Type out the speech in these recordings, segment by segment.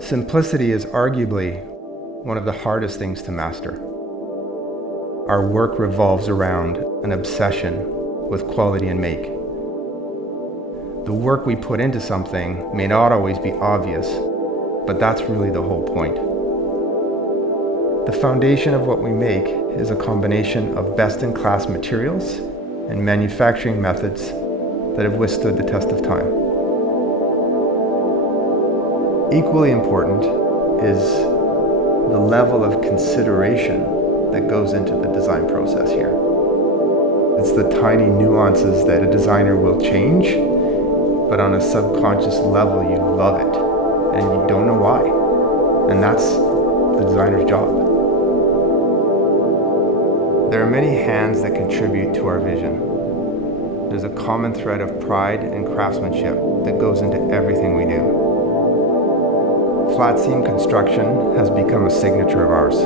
Simplicity is arguably one of the hardest things to master. Our work revolves around an obsession with quality and make. The work we put into something may not always be obvious, but that's really the whole point. The foundation of what we make is a combination of best-in-class materials and manufacturing methods that have withstood the test of time. Equally important is the level of consideration that goes into the design process here. It's the tiny nuances that a designer will change, but on a subconscious level you love it and you don't know why. And that's the designer's job. There are many hands that contribute to our vision. There's a common thread of pride and craftsmanship that goes into everything we do. Flat seam construction has become a signature of ours.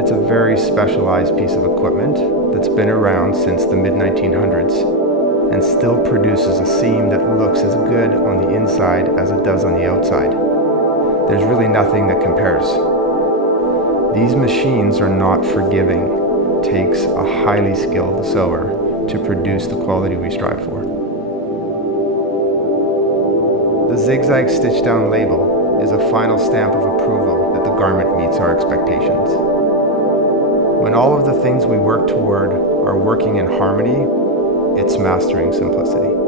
It's a very specialized piece of equipment that's been around since the mid-1900s and still produces a seam that looks as good on the inside as it does on the outside. There's really nothing that compares. These machines are not forgiving. It takes a highly skilled sewer to produce the quality we strive for. The zigzag stitch down label is a final stamp of approval that the garment meets our expectations. When all of the things we work toward are working in harmony, it's mastering simplicity.